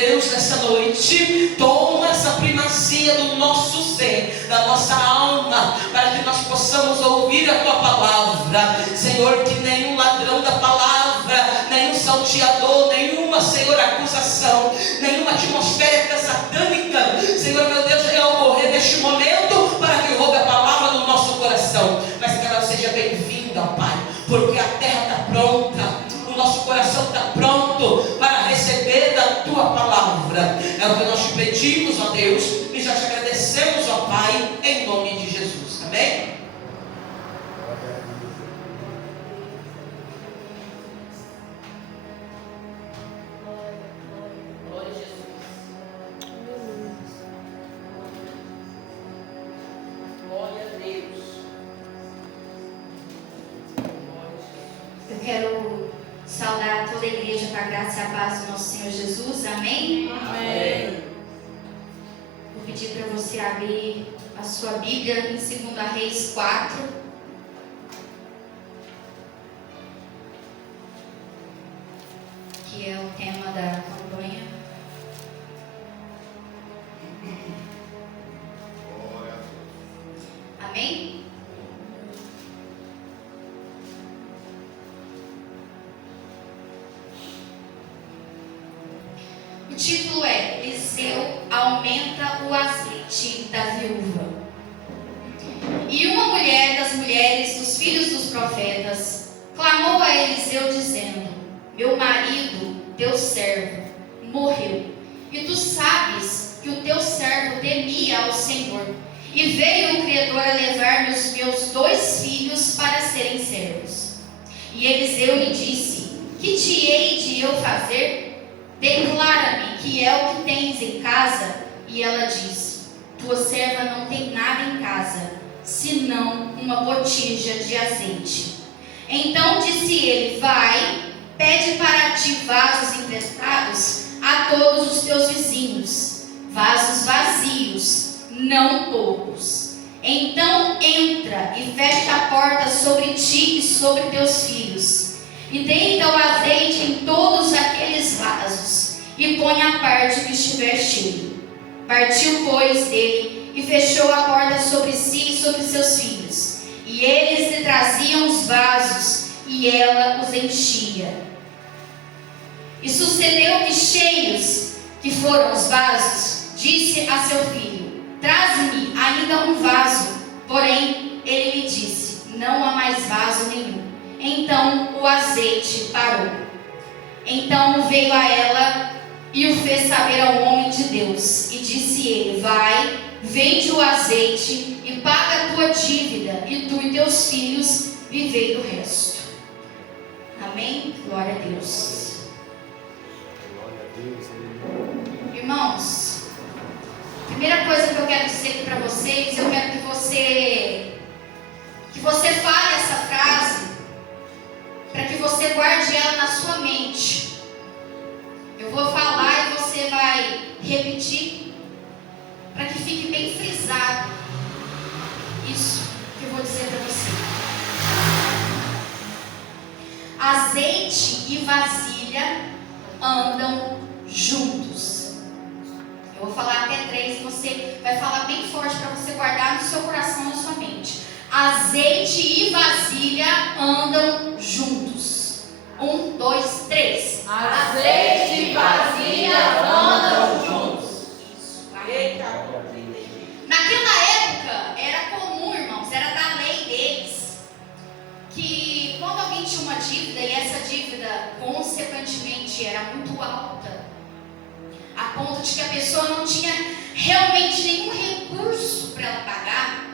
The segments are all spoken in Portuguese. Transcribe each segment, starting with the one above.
Deus, nessa noite, toma essa primazia do nosso ser, da nossa alma, para que nós possamos ouvir a Tua palavra. Senhor, que nenhum ladrão da palavra, nenhum salteador, nenhuma, Senhor, acusação, nenhuma atmosfera satânica, Senhor meu Deus, venha ocorrer neste momento, para que roube a palavra no nosso coração, mas que ela seja bem-vinda, Pai, porque a terra está pronta, o nosso coração está pronto para receber da Tua palavra. É o que nós te pedimos, ó Deus, e já te agradecemos, ó Pai, em nome de Jesus. Amém? Glória a Jesus. Glória a Deus. Eu quero saudar toda a igreja com a graça e a paz do nosso Senhor Jesus. Amém? Amém. Vou pedir para você abrir a sua Bíblia em 2 Reis 4. Que é o tema da campanha. Amém? O título é Eliseu aumenta o azeite da viúva. E uma mulher das mulheres dos filhos dos profetas clamou a Eliseu dizendo: meu marido, teu servo, morreu, e tu sabes que o teu servo temia ao Senhor, e veio o credor a levar-me os meus 2 filhos para serem servos. E Eliseu lhe disse: que te hei de eu fazer? Declara-me que é o que tens em casa. E ela disse: tua serva não tem nada em casa, senão uma botija de azeite. Então disse ele: vai, pede para ti vasos emprestados a todos os teus vizinhos, vasos vazios, não poucos. Então entra e fecha a porta sobre ti e sobre teus filhos, e deita o azeite em todos aqueles vasos, e põe à parte o que estiver cheio. Partiu, pois, dele, e fechou a porta sobre si e sobre seus filhos. E eles lhe traziam os vasos, e ela os enchia. E sucedeu que, cheios que foram os vasos, disse a seu filho: traze-me ainda um vaso. Porém, ele lhe disse: não há mais vaso nenhum. Então o azeite parou. Então veio a ela e o fez saber ao homem de Deus. E disse ele: vai, vende o azeite e paga a tua dívida, e tu e teus filhos vivei do resto. Amém? Glória a Deus. Irmãos, primeira coisa que eu quero dizer aqui para vocês, eu quero que você fale essa frase, para que você guarde ela na sua mente. Eu vou falar e você vai repetir, para que fique bem frisado isso que eu vou dizer para você. Azeite e vasilha andam juntos. Eu vou falar até 3 e você vai falar bem forte para você guardar no seu coração, na sua mente. Azeite e vasilha andam juntos. 1, 2, 3. Azeite e vasilha andam juntos. Naquela época era comum, irmãos, era da lei deles, que quando alguém tinha uma dívida e essa dívida consequentemente era muito alta, a ponto de que a pessoa não tinha realmente nenhum recurso para ela pagar,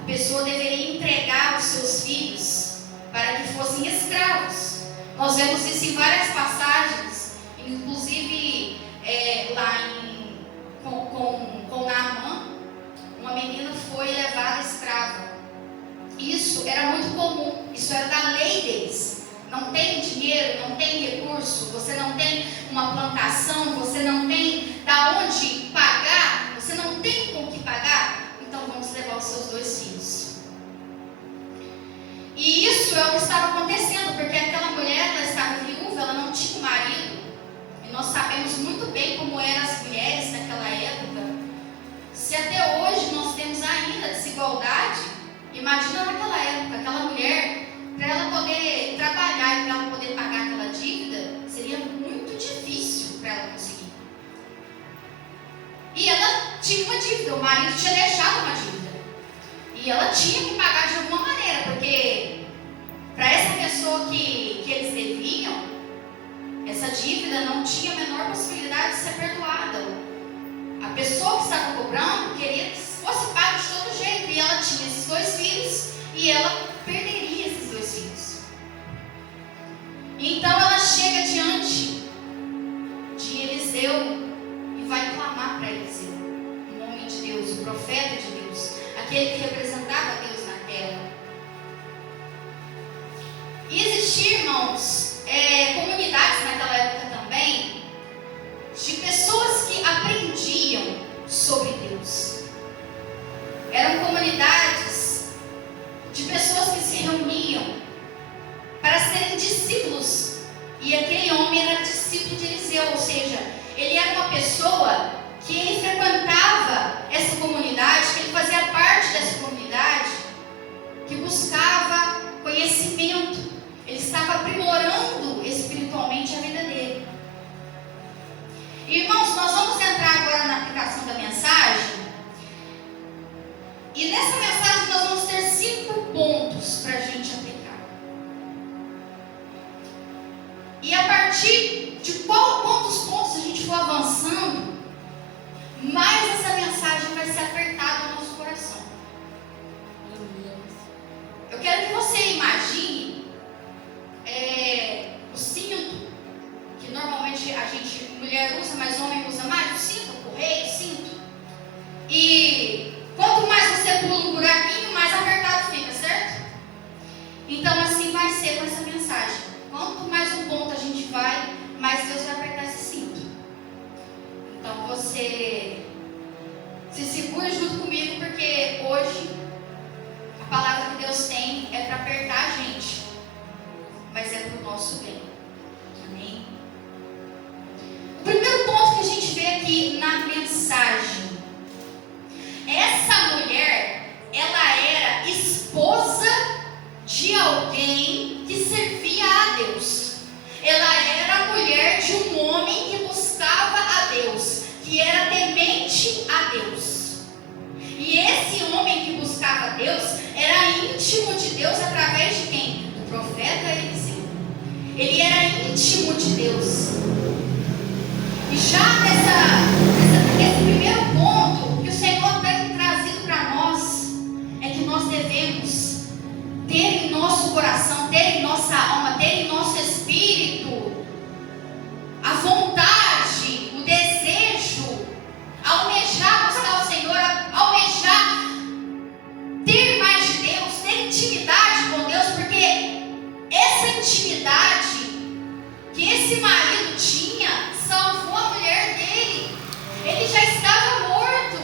a pessoa deveria entregar os seus filhos para que fossem escravos. Nós vemos isso em várias passagens, inclusive lá com Naamã, uma menina foi levada escrava. Isso era muito comum, isso era da lei deles. Não tem dinheiro, não tem recurso, você não tem uma plantação, você não tem da onde pagar, você não tem com o que pagar, então vamos levar os seus 2 filhos. E isso é o que estava acontecendo, porque aquela mulher, ela estava viúva, ela não tinha um marido, e nós sabemos tinha uma dívida, o marido tinha deixado uma dívida. E ela tinha que pagar de alguma maneira, porque para essa pessoa que eles deviam, essa dívida não tinha a menor possibilidade de ser perdoada. A pessoa que estava cobrando queria que fosse pago de todo jeito. E ela tinha esses 2 filhos e ela perderia esses 2 filhos. Então ela chega diante de Eliseu e vai clamar para Eliseu, o homem de Deus, o profeta de Deus, aquele que representava Deus na terra. E existiam, irmãos, comunidades naquela época também, de pessoas que aprendiam sobre Deus. Eram comunidades de pessoas que se reuniam para serem discípulos. E aquele homem era discípulo de Eliseu, ou seja, ele era uma pessoa que ele frequentava essa comunidade, que ele fazia parte dessa comunidade, que buscava conhecimento. Ele estava aprimorando espiritualmente a vida dele. Irmãos, nós vamos entrar agora na aplicação da mensagem. E nessa mensagem nós vamos ter 5 pontos para a gente aplicar. E a partir de quantos pontos a gente for avançando, mais essa mensagem vai ser apertada no nosso coração. Eu quero que você imagine o cinto, que normalmente a gente, mulher usa, mas homem usa mais, o cinto, o correio, o cinto. E quanto mais você pula um buraquinho, mais apertado fica, certo? Então assim vai ser com essa mensagem. Quanto mais um ponto a gente vai, mais Deus vai apertar esse cinto. Então você se segura junto comigo, porque hoje a palavra que Deus tem é para apertar a gente, mas é para o nosso bem. Amém? O primeiro ponto que a gente vê aqui na mensagem: essa mulher, ela era esposa de alguém que servia a Deus. Ela era a mulher de um homem que buscava a Deus, que era temente a Deus. E esse homem que buscava a Deus era íntimo de Deus através de quem? Do profeta Eliseu. Ele era íntimo de Deus. E já nesse primeiro ponto que o Senhor tem trazido para nós, é que nós devemos ter em nosso coração, ter em nossa alma, ter em nosso espírito a vontade, o desejo, almejar buscar o Senhor, almejar ter mais de Deus, ter intimidade com Deus, porque essa intimidade que esse marido tinha salvou a mulher dele. Ele já estava morto,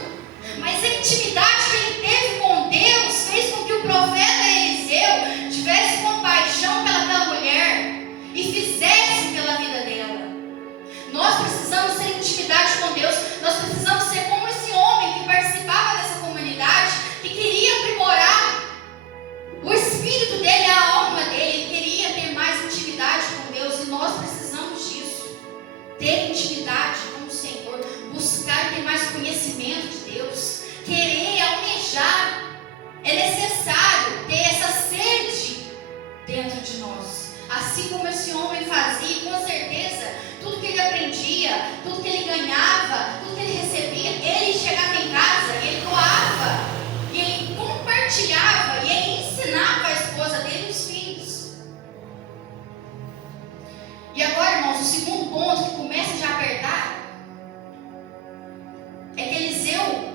mas a intimidade que ele teve com Deus fez com que o profeta Eliseu tivesse compaixão pelaquela mulher e fizesse pela vida dela. Nós precisamos ter intimidade com Deus. Nós precisamos ser como esse homem que participava dessa comunidade, que queria aprimorar o espírito dele, a alma dele. Ele queria ter mais intimidade com Deus, e nós precisamos disso. Ter intimidade com o Senhor, buscar ter mais conhecimento de Deus, querer, almejar. É necessário ter essa sede dentro de nós, assim como esse homem fazia. E com certeza tudo que ele aprendia, tudo que ele ganhava, tudo que ele recebia, ele chegava em casa, ele doava, e ele compartilhava, e ele ensinava a esposa dele e os filhos. E agora, irmãos, o segundo ponto que começa já a apertar é que Eliseu,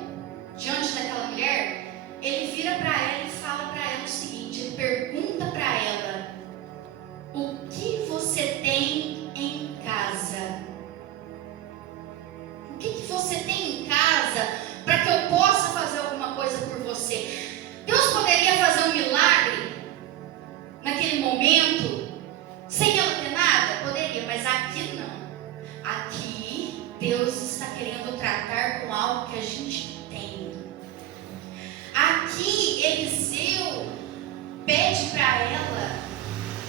diante daquela mulher, ele vira para ela e fala para ela o seguinte: ele pergunta para ela: o que você tem em casa? O que você tem em casa para que eu possa fazer alguma coisa por você? Deus poderia fazer um milagre naquele momento sem ela ter nada? Poderia, mas aqui não. Aqui Deus está querendo tratar com algo que a gente tem. Aqui Eliseu pede para ela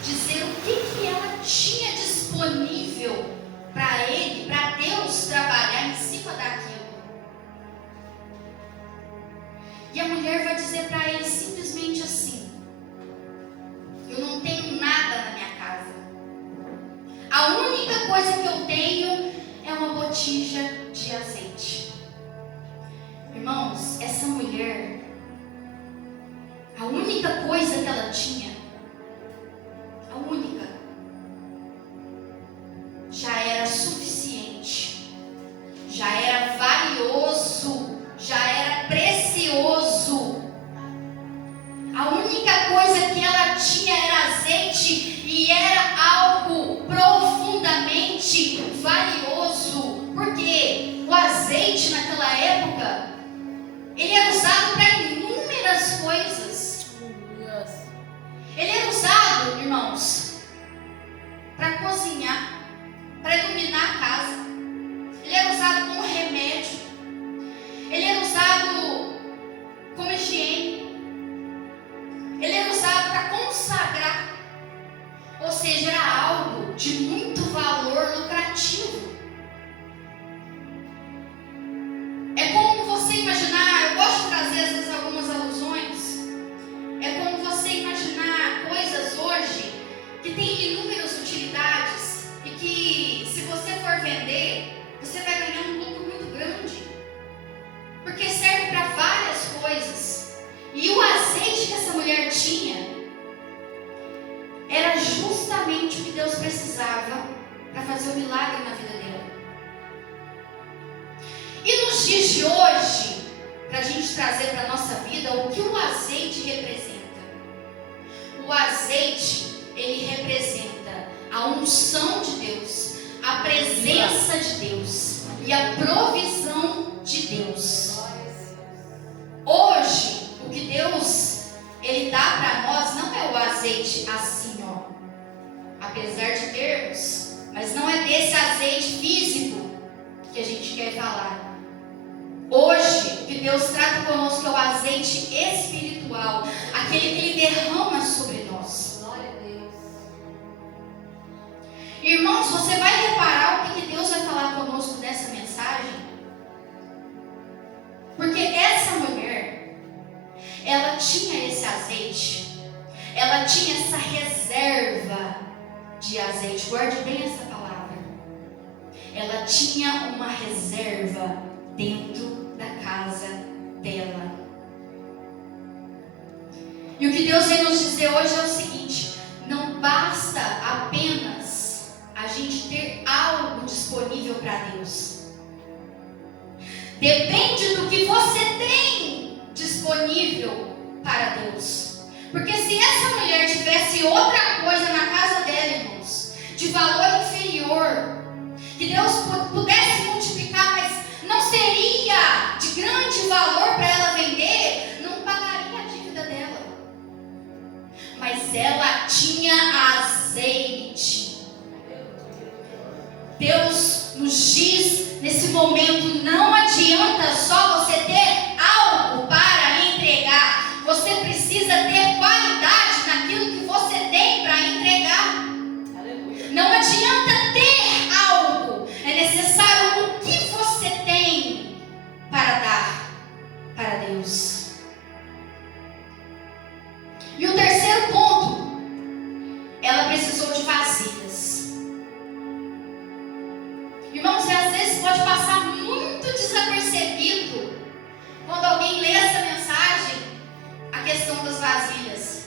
dizer o que ela tinha disponível para ele, para Deus trabalhar em cima daquilo. mulher vai dizer para ele simplesmente assim: eu não tenho nada na minha casa. A única coisa que eu tenho é uma botija de azeite. Irmãos, essa mulher, a única coisa que ela tinha, a única, já era suficiente, já era valioso, já era precioso. A única coisa que ela tinha era azeite, e era algo profundamente valioso, porque o azeite naquela época, ele era usado para inúmeras coisas. Ele era usado, irmãos, para cozinhar, para iluminar a casa. Ele era usado como remédio. Ele era usado como higiene. Ele era usado para consagrar. Ou seja, era algo de muito valor lucrativo. É como você imaginar, eu gosto de trazer às vezes algumas alusões. É como você imaginar coisas hoje que têm inúmeras utilidades e que, se você for vender, você vai ganhar um lucro muito grande, porque serve para várias coisas. E o azeite que essa mulher tinha era justamente o que Deus precisava para fazer o milagre na vida dela. E nos dias de hoje, para a gente trazer para a nossa vida o que o azeite representa. O azeite, ele representa a unção de Deus, a presença de Deus e a provisão de Deus. Hoje, o que Deus, ele dá para nós não é o azeite assim, ó. Apesar de termos, mas não é desse azeite físico que a gente quer falar. Hoje, o que Deus trata conosco é o azeite espiritual, aquele que Ele derrama sobre nós. Glória a Deus. Irmãos, você vai reparar o que Deus vai falar conosco nessa mensagem? Porque essa mulher, ela tinha esse azeite, ela tinha essa reserva de azeite. Guarde bem essa palavra. Ela tinha uma reserva dentro da casa dela. E o que Deus vem nos dizer hoje é o seguinte: não basta apenas a gente ter algo disponível para Deus. Depende do que você tem disponível para Deus. Porque se essa mulher tivesse outra coisa na casa dela, irmãos, de valor inferior, que Deus pudesse multiplicar, mas não seria de grande valor para ela vender, não pagaria a dívida dela. Mas ela tinha azeite. Deus nos diz nesse momento: não adianta só você ter algo para entregar, você precisa ter qualidade naquilo que você tem para entregar. Não adianta ter algo, é necessário o que você tem para dar para Deus. E o terceiro ponto, ela precisou de vasilhas. Irmãos, às vezes pode passar muito desapercebido quando alguém lê essa mensagem, a questão das vasilhas.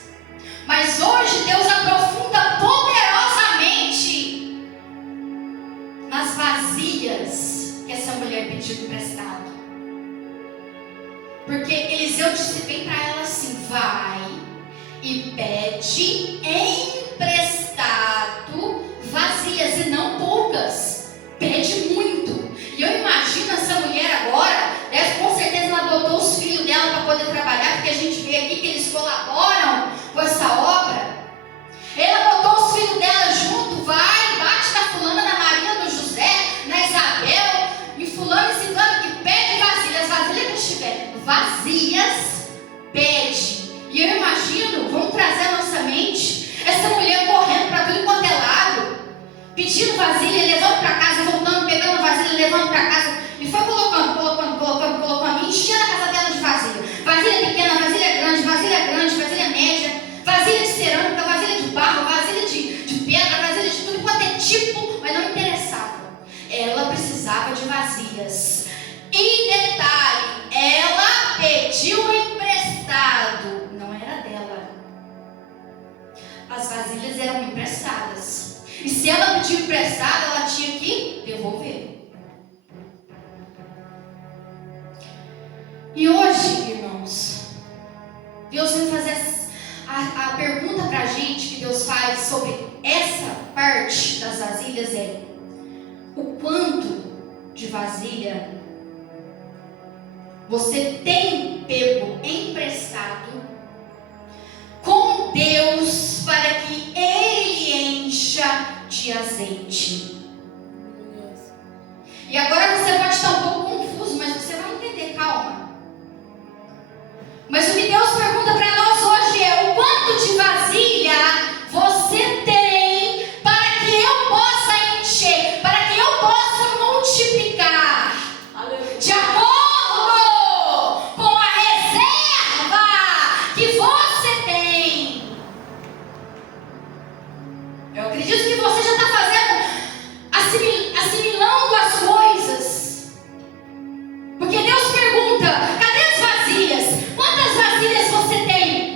Mas hoje Deus aprofunda poderosamente nas vasilhas que essa mulher pediu emprestado. Porque Eliseu disse bem para ela assim: vai e pede emprestado vasilhas, e não poucas. Pede muito. E eu imagino essa mulher agora, com certeza ela botou os filhos dela para poder trabalhar, porque a gente vê aqui que eles colaboram com essa obra. Ela botou os filhos dela junto, vai, bate na fulana, na Maria, no José, na Isabel, em fulano e ciclano, que pede vasilhas, vasilhas que estiver, vazias, pede. E eu imagino, vamos trazer a nossa mente, essa mulher correndo para tudo quanto é lado, pedindo vasilha, levando para casa, voltando, pegando vasilha, levando para casa, e foi colocando, enchendo a casa dela de vasilha. Vasilha pequena, precisava de vasilhas. E detalhe, ela pediu emprestado, não era dela. As vasilhas eram emprestadas. E se ela pediu emprestado, ela tinha que devolver. E hoje, irmãos, Deus vem fazer a pergunta para a gente, que Deus faz sobre essa parte das vasilhas é: o quanto de vasilha você tem pego emprestado com Deus para que Ele encha de azeite? E agora você pode estar um pouco confuso, mas você vai entender, calma. Mas o que Deus pergunta para nós hoje é: o quanto de vasilha você tem para que eu possa encher, para que eu possa multiplicar, de acordo com a reserva que você tem. Eu acredito que você já está fazendo, assimilando as coisas, porque Deus pergunta: cadê as vasilhas? Quantas vasilhas você tem?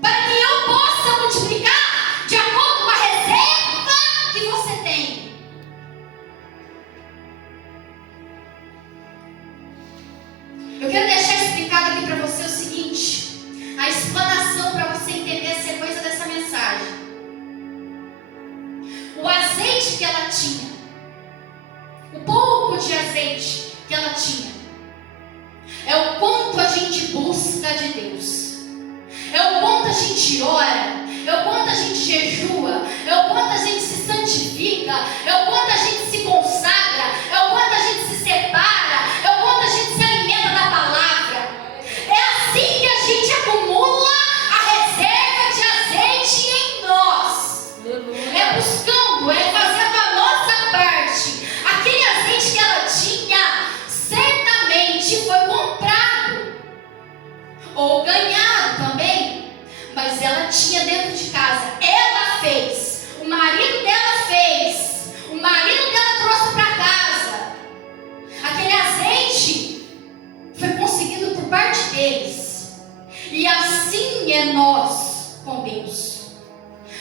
Para que eu possa multiplicar de acordo com a reserva que você tem. Eu quero deixar explicado aqui para você o seguinte, a explanação para você entender a sequência dessa mensagem. O azeite que ela tinha, o pouco de azeite que ela tinha, é o quanto a gente busca de Deus, é o quanto a gente ora, é o quanto a gente jejua, é o quanto a gente se santifica, é o quanto a gente se consagra, é o quanto a gente se separa, é o quanto a gente se alimenta da palavra. É assim que a gente acumula a reserva de azeite em nós. É buscando, é fazendo a nossa parte. Aquele azeite que ela tinha certamente foi comprado ou ganhado também, mas ela tinha dentro de casa. Ela fez, o marido dela fez, o marido dela trouxe para casa. Aquele azeite foi conseguido por parte deles. E assim é nós com Deus.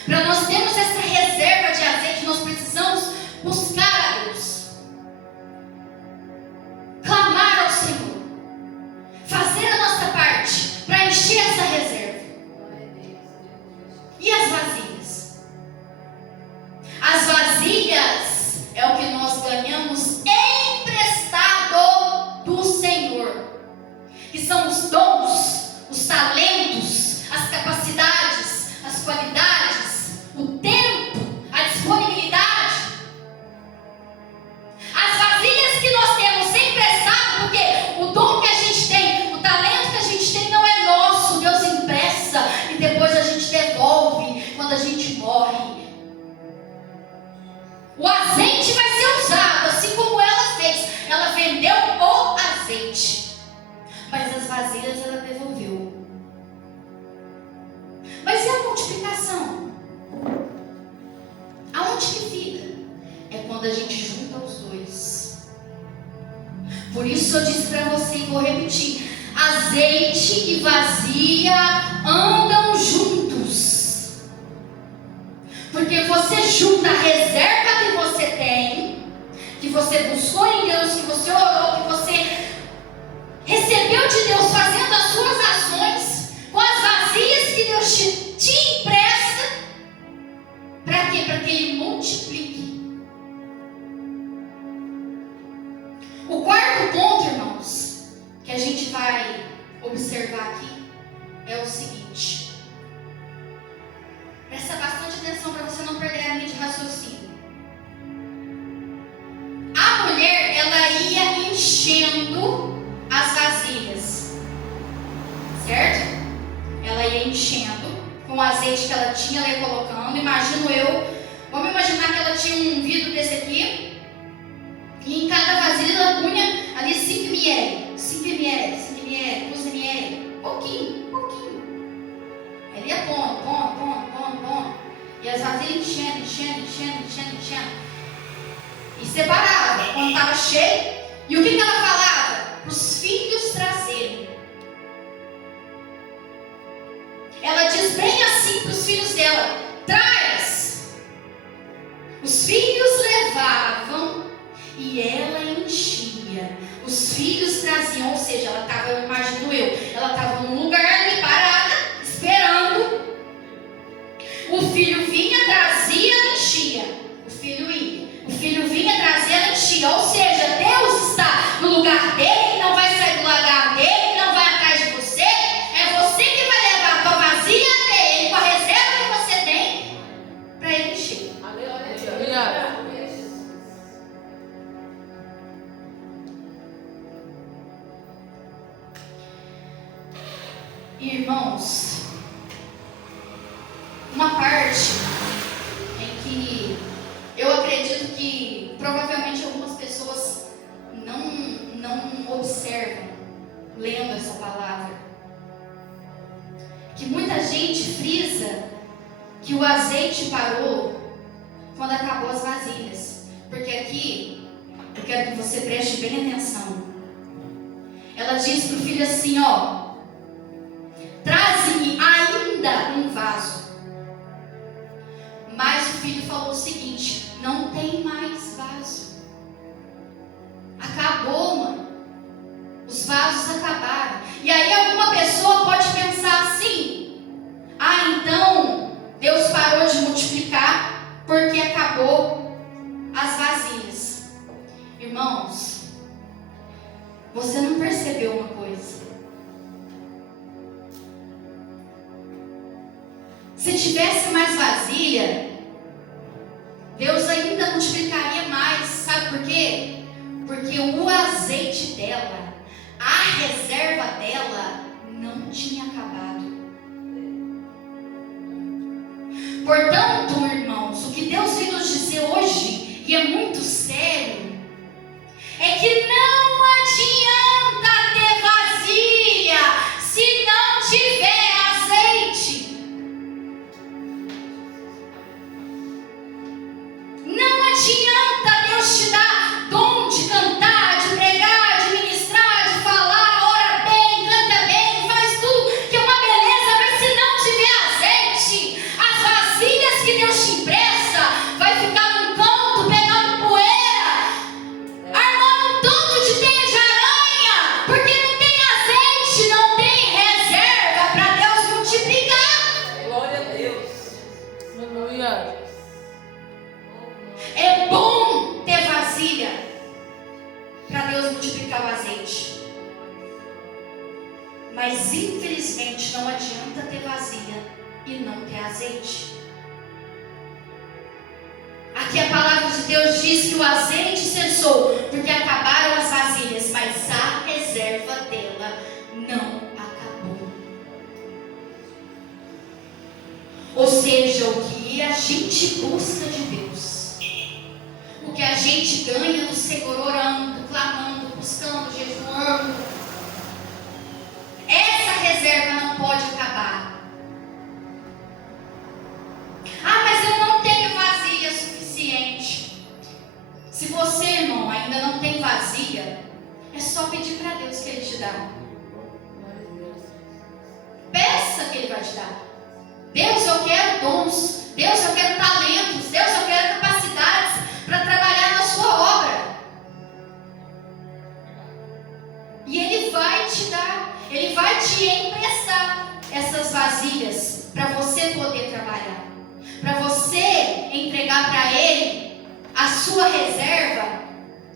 Para nós termos essa reserva de azeite, nós precisamos buscar a Deus, clamar ao Senhor, fazer a nossa parte para encher essa reserva. E as vasilhas? As vasilhas é o que nós ganhamos emprestado do Senhor, que são os dons, os talentos, as capacidades, as qualidades, o tempo, a disponibilidade. As vasilhas que nós temos emprestado, porque o dom que a gente tem, o talento que a gente tem não é nosso, Deus empresta e depois a gente devolve quando a gente morre. O azeite vai ser usado, assim como ela fez. Ela vendeu o azeite, mas as vasilhas ela devolveu. Mas e a multiplicação? Aonde que fica? É quando a gente junta os dois. Por isso eu disse para você e vou repetir: azeite e vasilha andam juntos. Porque você junta a reserva que você tem, que você buscou em Deus, que você orou, que você recebeu de Deus fazendo as suas ações, com as vasilhas que Deus te empresta. Para quê? Para que Ele multiplique. O quarto ponto, irmãos, que a gente vai observar aqui é o seguinte. Presta bastante atenção para você não perder a linha de raciocínio. A mulher, ela ia enchendo as vasilhas, certo? Ela ia enchendo com o azeite que ela tinha, ela ia colocando. Vamos imaginar que ela tinha um vidro desse aqui, e em cada vasilha ela punha ali 5 ml, 5 ml, 5 ml, 12 ml, pouquinho. Ele ia pondo. E as vasilhas enchendo. E separava. quando estava cheio. E o que ela falava? Para os filhos trazerem. Ela diz bem assim para os filhos dela: traz. Os filhos levavam e ela enchia. Os filhos traziam, ou seja, ela estava, eu imagino ela estava num lugar ali parada, esperando. O filho vinha, trazia, enchia. O filho ia. O filho vinha, trazia, enchia. Ou seja, Deus está no lugar dele, não vai sair do lugar dele, não vai atrás de você. É você que vai levar a tua vazia até ele, com a reserva que você tem, para ele encher. Aleluia. Irmãos, uma parte em que eu acredito que provavelmente algumas pessoas não observam lendo essa palavra, que muita gente frisa que o azeite parou quando acabou as vasilhas, porque aqui eu quero que você preste bem atenção. Ela diz para o filho assim, ó: traze-me ainda um vaso. Mas o filho falou o seguinte: não tem mais vaso. Acabou, mano. Os vasos acabaram. E aí alguma pessoa pode pensar assim: ah, então Deus parou de multiplicar porque acabou as vasilhas. Irmãos, você não percebeu uma coisa? Se tivesse mais vasilha, Deus ainda multiplicaria mais. Sabe por quê? Porque o azeite dela, a reserva dela, não tinha acabado. Portanto, irmãos, o que Deus vem nos dizer hoje, e é muito sério, é que não adianta ter vasilha se não tiver azeite. Não adianta Deus te dar dom de cantar, de pregar, de ministrar, de falar, ora bem, canta bem, faz tudo que é uma beleza, mas se não tiver azeite, as vasilhas que Deus te empresta vai ficar num canto pegando poeira, armando um tanto de teia de aranha, porque não tem azeite, não tem reserva para Deus multiplicar. Glória a Deus. Aleluia. É bom ter vasilha para Deus multiplicar o azeite. Mas infelizmente não adianta ter vasilha e não ter azeite. Aqui a palavra de Deus diz que o azeite cessou porque acabaram as vasilhas, mas a reserva dela não acabou. Ou seja, o que a gente busca de Deus, o que a gente ganha no Senhor orando, clamando, buscando, jejuando, essa reserva não pode acabar. Ah, mas eu não tenho vasilha suficiente. Se você, irmão, ainda não tem vasilha, é só pedir para Deus que Ele te dá. Peça que Ele vai te dar. Deus, eu quero dons. Deus, eu quero talentos. Deus, eu quero capacidades para trabalhar na sua obra. E Ele vai te dar, Ele vai te emprestar essas vasilhas para você poder trabalhar, para você entregar para Ele a sua reserva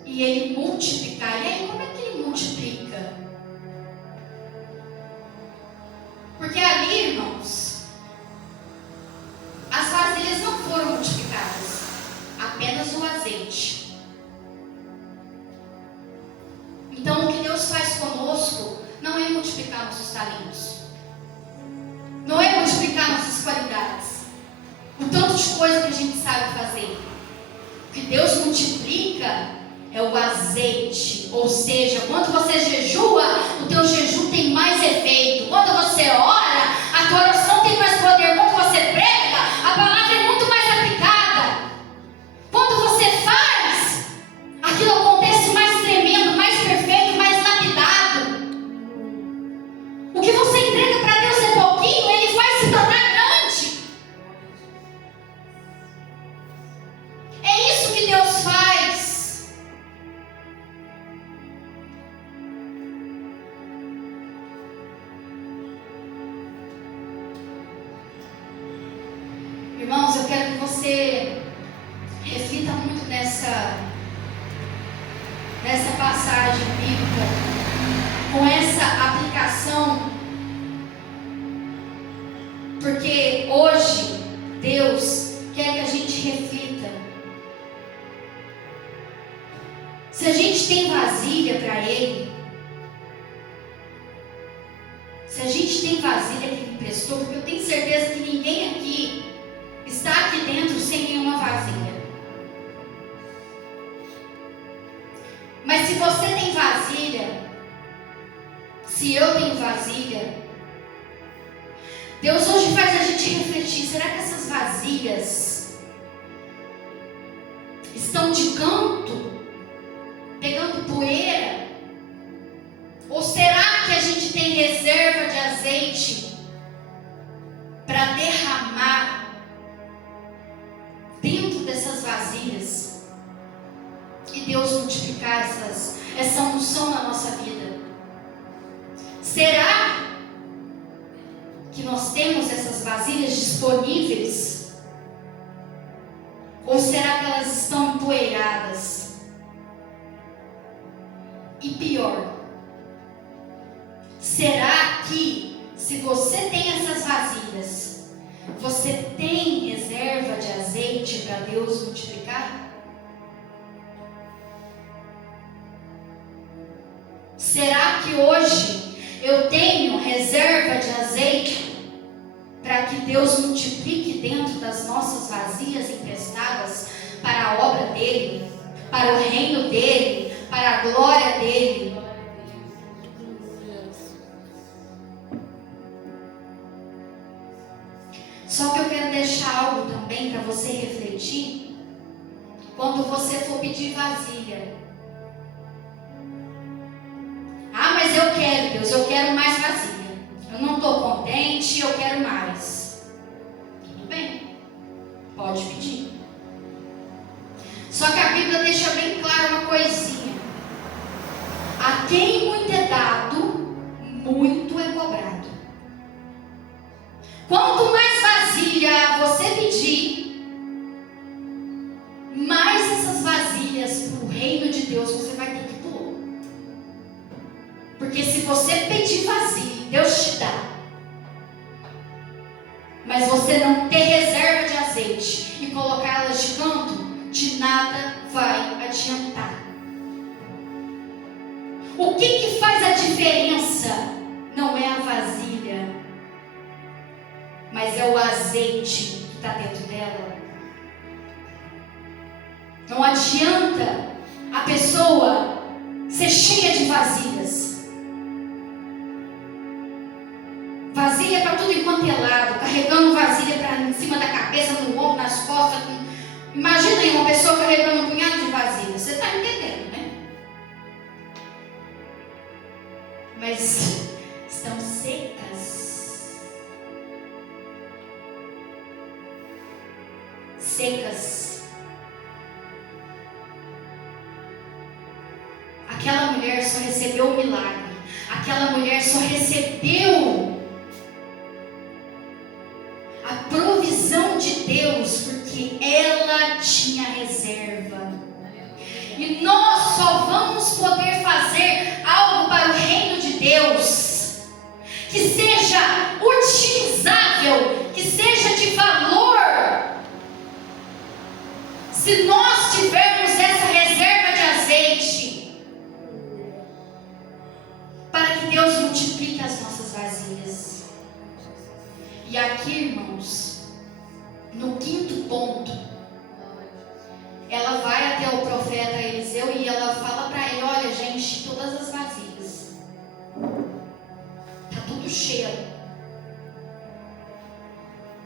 e Ele multiplicar. E aí, como é que Ele multiplica? Porque ali, irmãos, as vasilhas não foram multiplicadas, apenas o azeite. Então, o que Deus faz conosco não é multiplicar nossos talentos, não é multiplicar nossas qualidades, o tanto de coisa que a gente sabe fazer. O que Deus multiplica é o azeite. Ou seja, quando você jejua, o teu jejum tem mais efeito. Quando você ora, a tua oração tem mais poder. Quando você prega, a palavra é muito mais aplicada. Quando você faz, aquilo acontece nessa passagem bíblica, com essa aplicação, porque hoje Deus quer que a gente reflita. Se a gente tem vasilha para Ele, se a gente tem vasilha que Ele emprestou, porque eu tenho certeza que ninguém aqui está aqui dentro sem nenhuma vasilha. Mas se você tem vasilha, se eu tenho vasilha, Deus hoje faz a gente refletir: será que essas vasilhas estão de canto, pegando poeira? Ou será que a gente tem reserva de azeite para derramar dentro dessas vasilhas e Deus multiplicar essa unção na nossa vida? Será que nós temos essas vasilhas disponíveis? Ou será que elas estão empoeiradas? E pior, será que, se você tem essas vasilhas, você tem reserva de azeite para Deus multiplicar? Será que hoje eu tenho reserva de azeite para que Deus multiplique dentro das nossas vasilhas emprestadas para a obra dEle, para o reino dEle, para a glória dEle? Só que eu quero deixar algo também para você refletir. Quando você for pedir vasilha: ah, mas eu quero, Deus, eu quero mais vasilha. Eu não estou contente, eu quero mais. Tudo bem, pode pedir. Só que a Bíblia deixa bem claro uma coisinha: a quem muito é dado, muito é cobrado. Quanto mais vasilha você pedir, mais essas vasilhas para o reino de Deus você vai ter que pôr. Porque se você pedir vasilha, Deus te dá, mas você não ter reserva de azeite e colocar elas de canto, de nada vai adiantar. O que faz a diferença não é a vasilha, mas é o azeite que está dentro dela. Não adianta a pessoa ser cheia de vasilhas. Vasilha para tudo enquanto é lado, carregando vasilha para em cima da cabeça, no ombro, nas costas. Imagina aí uma pessoa carregando um punhado de vasilha. Você está entendendo, né? Mas estão secas. Secas. Aquela mulher só recebeu o milagre. Aquela mulher só recebeu a provisão de Deus porque ela tinha reserva. E nós só vamos poder fazer algo para o reino de Deus que seja utilizável, que seja de valor, se nós tivermos essa reserva de azeite, para que Deus multiplique as nossas vasilhas. E aqui, irmãos, no quinto ponto, ela vai até o profeta Eliseu e ela fala para ele: olha, já enchi todas as vasilhas, está tudo cheio.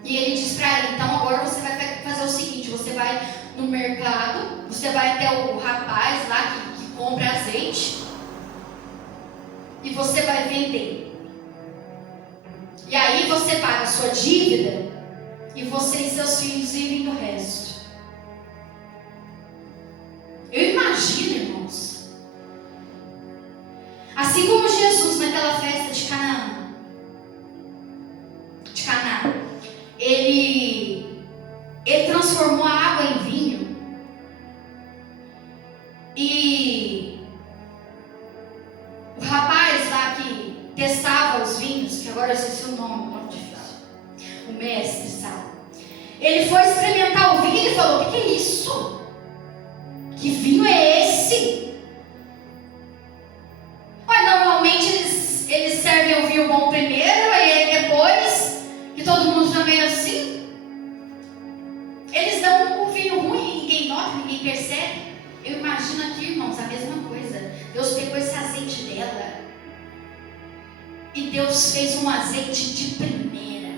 E ele diz para ela: então agora você vai fazer o seguinte, você vai no mercado, você vai até o rapaz lá que compra azeite e você vai vender. E aí você paga a sua dívida e você e seus filhos vivem do resto. Eu imagino, irmãos, assim como Jesus naquela festa de Canaã, ele transformou a água em vinho e agora eu esqueci o nome, muito difícil. O mestre, sabe? Ele foi experimentar o vinho e falou: o que é isso? Que vinho é esse? Olha, normalmente eles servem o vinho bom primeiro, aí depois, que todo mundo também é assim. Eles dão o vinho ruim e ninguém nota, ninguém percebe. Eu imagino aqui, irmãos, a mesma coisa. Deus pegou esse azeite dela e Deus fez um azeite de primeira.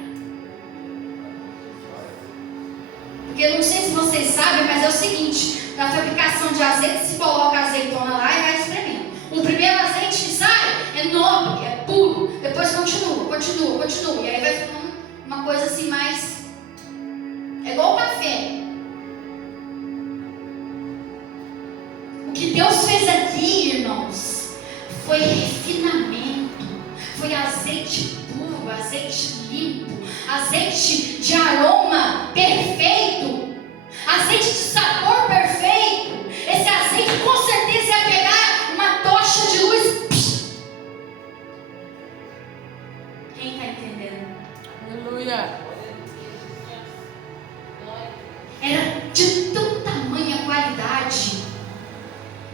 Porque eu não sei se vocês sabem, mas é o seguinte: na fabricação de azeite se coloca a azeitona lá e vai espremendo. O primeiro azeite que sai é nobre, é puro. Depois continua. E aí vai ficando uma coisa assim mais... é igual o café. O que Deus fez aqui, irmãos, foi refinamento. Foi azeite puro, azeite limpo, azeite de aroma perfeito, azeite de sabor perfeito. Esse azeite com certeza ia pegar uma tocha de luz. Quem está entendendo? Aleluia. Era de tão tamanha qualidade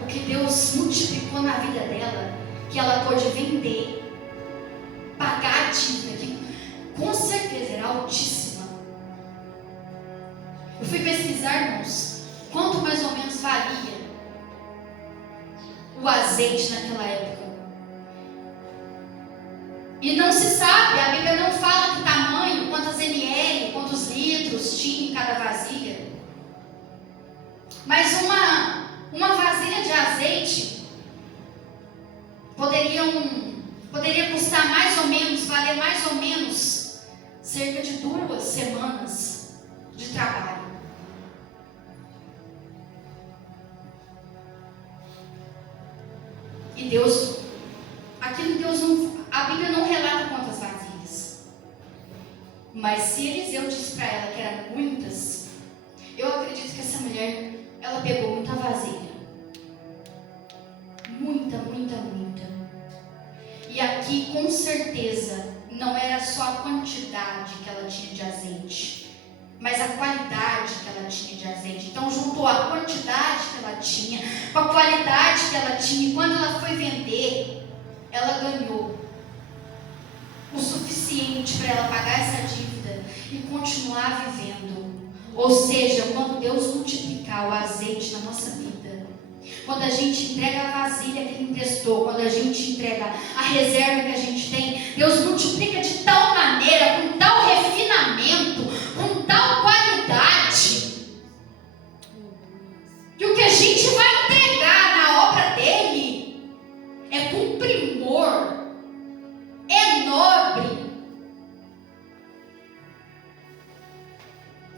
o que Deus multiplicou na vida dela, que ela pôde vender, pagar a dívida, que com certeza era altíssima. Eu fui pesquisar, irmãos, quanto mais ou menos valia o azeite naquela época. E não se sabe, a Bíblia não fala que tamanho, quantas ml, quantos litros tinha em cada vasilha. Mas uma vasilha de azeite poderia custar mais ou menos, valer mais ou menos cerca de 2 semanas de trabalho. E Deus, a Bíblia não relata quantas vasilhas. Mas se Eliseu disse para ela que eram muitas, eu acredito que essa mulher, ela pegou muita vasilha. Muita. E aqui, com certeza, não era só a quantidade que ela tinha de azeite, mas a qualidade que ela tinha de azeite. Então, juntou a quantidade que ela tinha com a qualidade que ela tinha. E quando ela foi vender, ela ganhou o suficiente para ela pagar essa dívida e continuar vivendo. Ou seja, quando Deus multiplicar o azeite na nossa vida, quando a gente entrega a vasilha que Ele emprestou, quando a gente entrega a reserva que a gente tem, Deus multiplica de tal maneira, com tal refinamento, com tal qualidade, que o que a gente vai entregar na obra dEle é com primor, é nobre.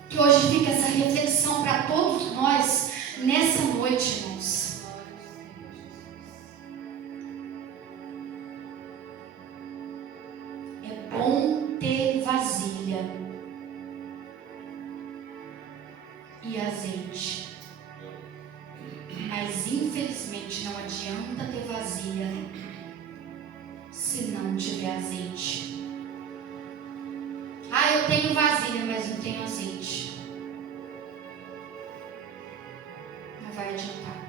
Que hoje fica essa reflexão para todos nós nessa noite, irmãos. É bom ter vasilha e azeite, mas infelizmente não adianta ter vasilha se não tiver azeite. Ah, eu tenho vasilha, mas não tenho azeite. Não vai adiantar.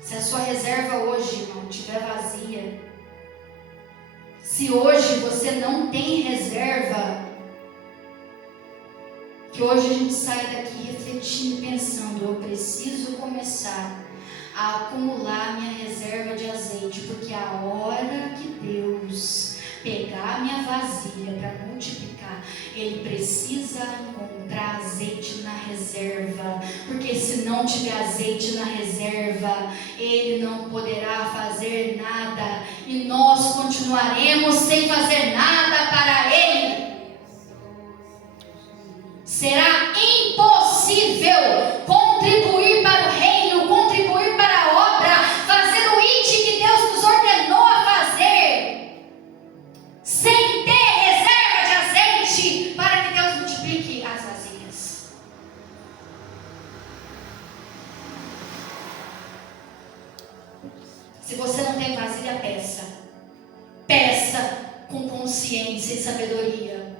Se a sua reserva hoje, irmão, estiver vazia, se hoje você não tem reserva, que hoje a gente saia daqui refletindo e pensando: eu preciso começar a acumular minha reserva de azeite, porque a hora que Deus pegar minha vasilha para multiplicar, Ele precisa encontrar azeite na reserva, porque se não tiver azeite na reserva, Ele não poderá fazer nada, e nós continuaremos sem fazer nada para Ele. Será impossível contribuir para o reino, contribuir para a obra, fazer o ide que Deus nos ordenou a fazer, sem ter reserva de azeite para que Deus multiplique as vasilhas. Se você não tem vasilha, peça. Peça. consciência e sabedoria.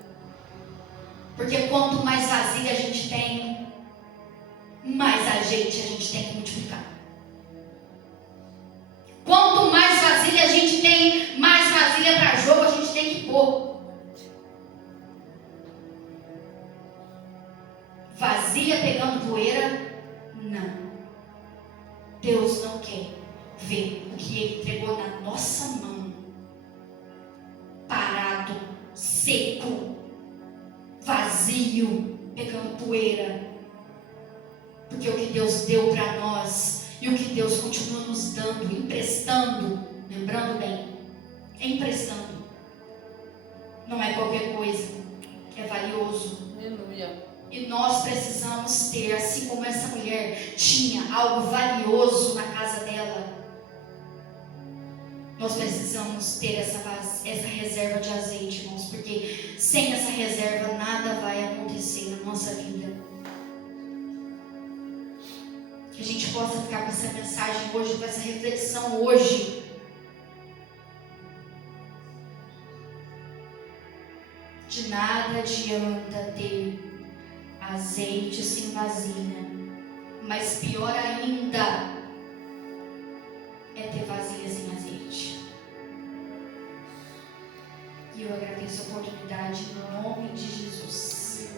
Porque quanto mais vasilha a gente tem, mais azeite a gente tem que multiplicar. Quanto mais vasilha a gente tem, mais vasilha para jogo a gente tem que pôr. Vasilha pegando poeira, não. Deus não quer ver o que Ele entregou na nossa mão, parado, seco, vazio, pegando poeira. Porque o que Deus deu para nós e o que Deus continua nos dando, emprestando, lembrando bem, emprestando, não é qualquer coisa, é valioso. Aleluia. E nós precisamos ter, assim como essa mulher tinha algo valioso na casa dela, nós precisamos ter essa reserva de azeite, irmãos, porque sem essa reserva nada vai acontecer na nossa vida. Que a gente possa ficar com essa mensagem hoje, com essa reflexão hoje. De nada adianta ter azeite sem vasilha, mas pior ainda é ter vasilha sem azeite. E eu agradeço a oportunidade no nome de Jesus.